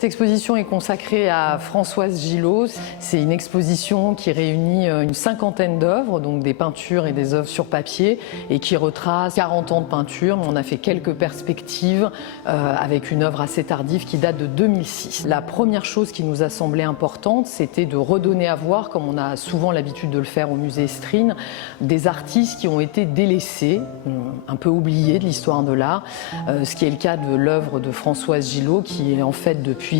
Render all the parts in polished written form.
Cette exposition est consacrée à Françoise Gillot. C'est une exposition qui réunit une cinquantaine d'œuvres, donc des peintures et des œuvres sur papier, et qui retrace 40 ans de peinture. On a fait quelques perspectives avec une œuvre assez tardive qui date de 2006. La première chose qui nous a semblé importante, c'était de redonner à voir, comme on a souvent l'habitude de le faire au musée Estrine, des artistes qui ont été délaissés, un peu oubliés de l'histoire de l'art, ce qui est le cas de l'œuvre de Françoise Gillot, qui est en fait depuis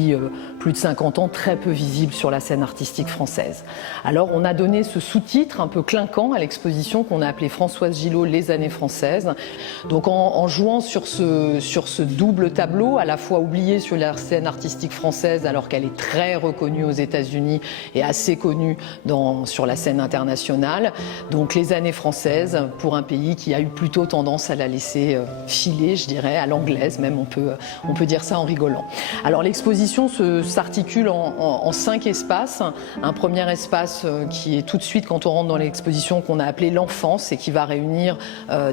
plus de 50 ans très peu visible sur la scène artistique française. Alors on a donné ce sous-titre un peu clinquant à l'exposition qu'on a appelé Françoise Gillot, les années françaises. Donc en jouant sur ce double tableau, à la fois oublié sur la scène artistique française alors qu'elle est très reconnue aux États-Unis et assez connue sur la scène internationale. Donc les années françaises pour un pays qui a eu plutôt tendance à la laisser filer, je dirais, à l'anglaise même, on peut dire ça en rigolant. Alors l'exposition s'articule en 5 espaces. Un premier espace qui est tout de suite, quand on rentre dans l'exposition, qu'on a appelé l'enfance et qui va réunir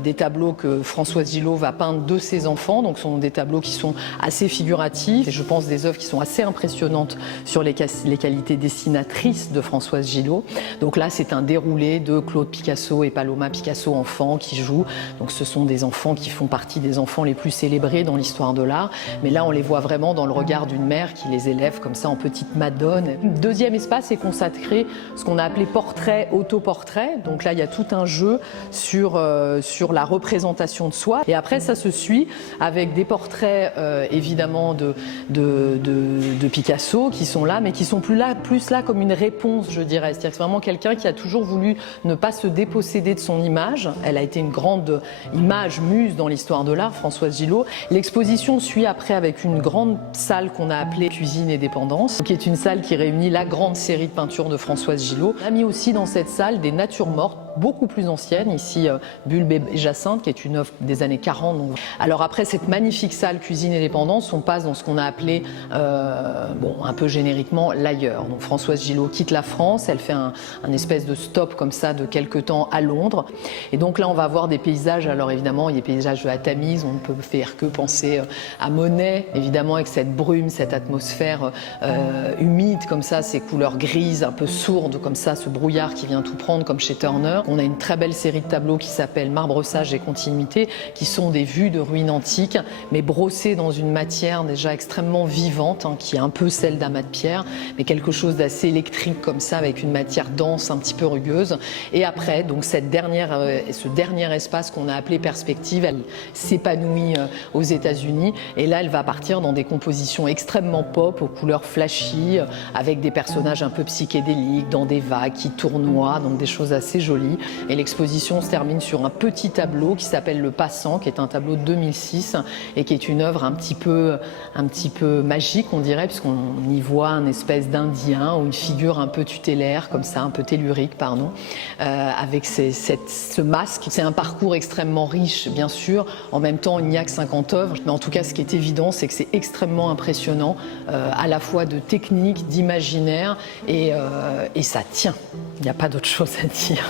des tableaux que Françoise Gillot va peindre de ses enfants. Donc ce sont des tableaux qui sont assez figuratifs et je pense des œuvres qui sont assez impressionnantes sur les qualités dessinatrices de Françoise Gillot. Donc là c'est un déroulé de Claude Picasso et Paloma Picasso enfants qui jouent. Donc ce sont des enfants qui font partie des enfants les plus célébrés dans l'histoire de l'art. Mais là on les voit vraiment dans le regard d'une mère qui les élève comme ça en petite madone. Le deuxième espace est consacré à ce qu'on a appelé portrait, autoportrait. Donc là il y a tout un jeu sur la représentation de soi. Et après ça se suit avec des portraits évidemment de Picasso qui sont là, mais qui sont plus là comme une réponse, je dirais. C'est-à-dire que c'est vraiment quelqu'un qui a toujours voulu ne pas se déposséder de son image. Elle a été une grande image muse dans l'histoire de l'art, Françoise Gillot. L'exposition suit après avec une grande salle qu'on a appelée Cuisine et Dépendance, qui est une salle qui réunit la grande série de peintures de Françoise Gillot. On a mis aussi dans cette salle des natures mortes, beaucoup plus anciennes, ici Bulbe et Jacinthe, qui est une œuvre des années 40. Donc. Alors après cette magnifique salle Cuisine et Dépendance, on passe dans ce qu'on a appelé, un peu génériquement, l'ailleurs. Donc Françoise Gillot quitte la France, elle fait un espèce de stop comme ça de quelques temps à Londres. Et donc là on va avoir des paysages, alors évidemment il y a des paysages de la Tamise, on ne peut faire que penser à Monet, évidemment avec cette brume, cette atmosphère humide comme ça, ces couleurs grises, un peu sourdes comme ça, ce brouillard qui vient tout prendre comme chez Turner. On a une très belle série de tableaux qui s'appelle Marbre sage et continuité, qui sont des vues de ruines antiques, mais brossées dans une matière déjà extrêmement vivante, qui est un peu celle d'amas de pierre, mais quelque chose d'assez électrique comme ça, avec une matière dense, un petit peu rugueuse. Et après, donc ce dernier espace qu'on a appelé Perspective, elle s'épanouit aux États-Unis, et là elle va partir dans des compositions extrêmement pop, aux couleurs flashy, avec des personnages un peu psychédéliques, dans des vagues qui tournoient, donc des choses assez jolies. Et l'exposition se termine sur un petit tableau qui s'appelle Le Passant, qui est un tableau de 2006 et qui est une œuvre un petit peu magique, on dirait, puisqu'on y voit un espèce d'Indien ou une figure un peu tutélaire, comme ça, un peu tellurique, pardon, avec ce masque. C'est un parcours extrêmement riche, bien sûr. En même temps, il n'y a que 50 œuvres, mais en tout cas, ce qui est évident, c'est que c'est extrêmement impressionnant, à la fois de technique, d'imaginaire, et ça tient. Il n'y a pas d'autre chose à dire.